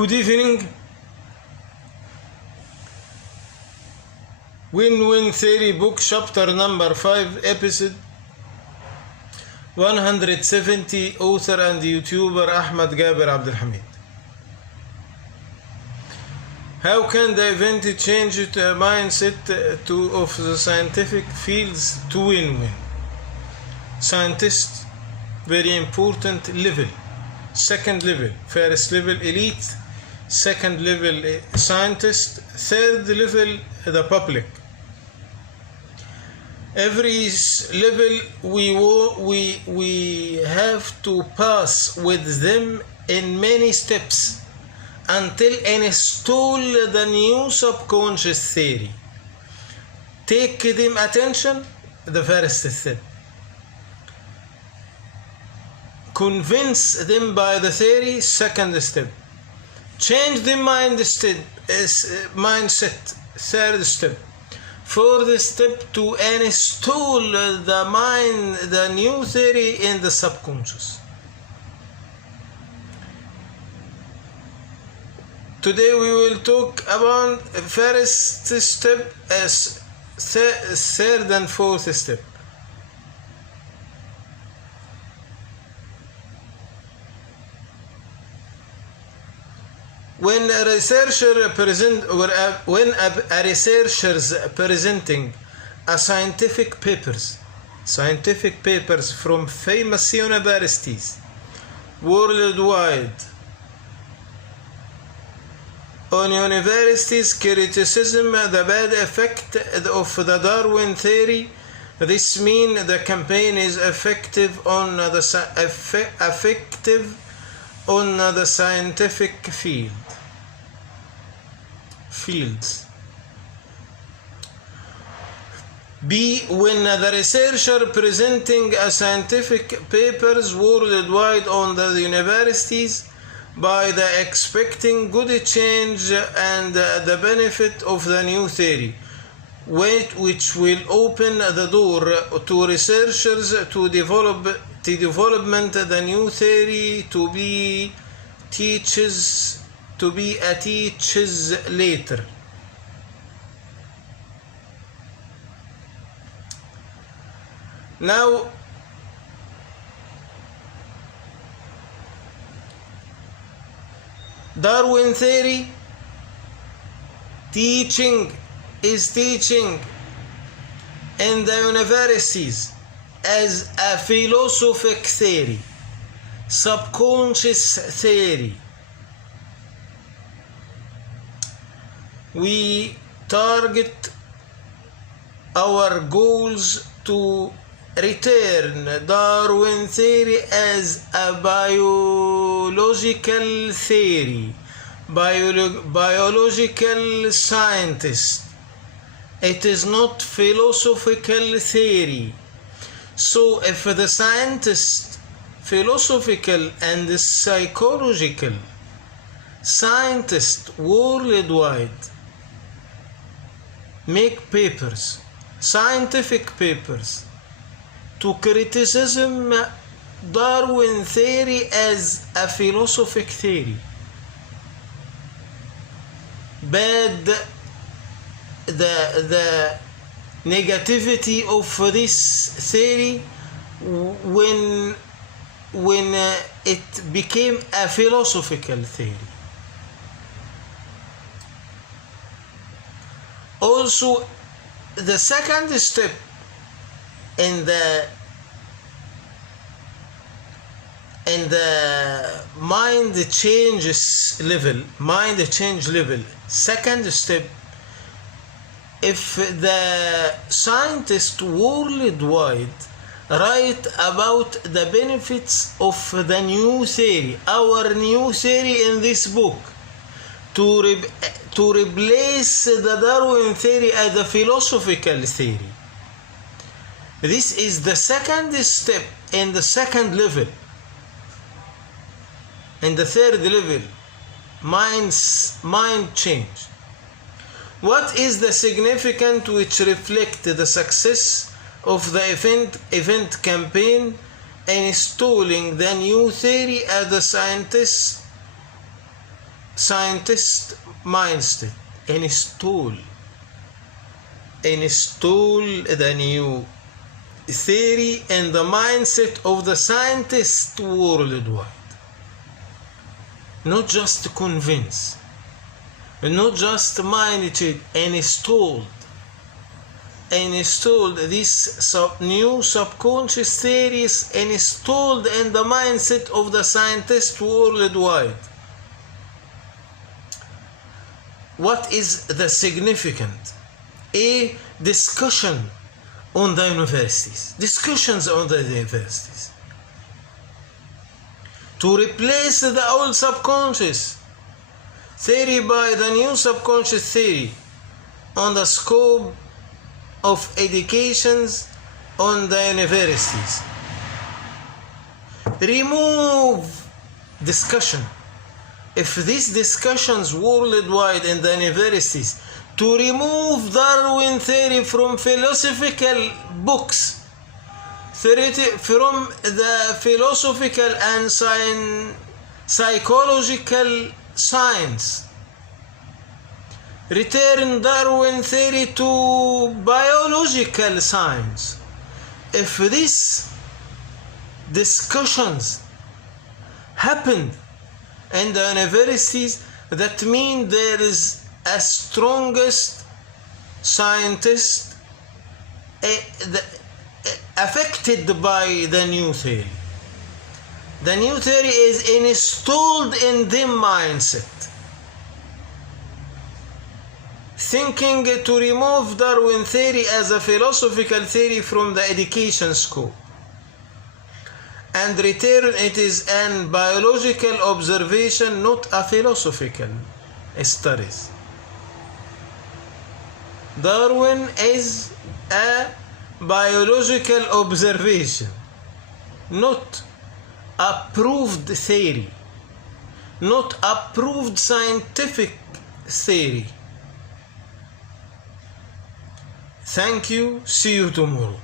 Good evening. Win-Win Theory Book, Chapter number 5, Episode 170, Author and YouTuber Ahmed Gaber Abdelhamid. How can the event change the mindset of the scientific fields to win-win? Scientists, very important level. Second level, first level elite, second level scientist, third level the public. Every level we have to pass with them in many steps until install the new subconscious theory. Take them attention, the first step. Convince them by the theory, second step. Change the mindset, third step. Fourth step, to install the new theory in the subconscious. Today we will talk about first step as third and fourth step. When a researcher presenting a scientific papers from famous universities worldwide on universities criticism the bad effect of the Darwin theory, this means the campaign is effective on the scientific fields. B. When the researcher presenting a scientific papers worldwide on the universities by the expecting good change and the benefit of the new theory, which will open the door to researchers to development the new theory to be teaches later. Now Darwin theory is teaching in the universities as a philosophic theory, subconscious theory. We target our goals to return Darwin theory as a biological theory, biological scientist. It is not philosophical theory. So if the scientist, philosophical and psychological scientists worldwide make papers, scientific papers, to criticism Darwin theory as a philosophic theory, bad the negativity of this theory when it became a philosophical theory. Also, the second step in the mind change level, second step, if the scientists worldwide write about the benefits of the new theory, our new theory in this book, to replace the Darwin theory as a philosophical theory. This is the second step in the second level. In the third level, mind change. What is the significance which reflect the success of the event campaign in installing the new theory as the scientist mindset. Install the new theory and the mindset of the scientists worldwide. Not just convince, not just mind it, installed these new subconscious theories, installed in the mindset of the scientists worldwide. What is the significant? A discussion on the universities. Discussions on the universities. To replace the old subconscious theory by the new subconscious theory on the scope of educations on the universities. Remove discussion. If these discussions worldwide in the universities, to remove Darwin theory from philosophical books, from the philosophical and psychological science, return Darwin theory to biological science. If these discussions happened in the universities, that means there is a strongest scientist affected by the new theory. The new theory is installed in them mindset, thinking to remove Darwin theory as a philosophical theory from the education scope and return it is an biological observation, not a philosophical studies. Darwin is a biological observation, not a proved theory, not a proved scientific theory. Thank you. See you tomorrow.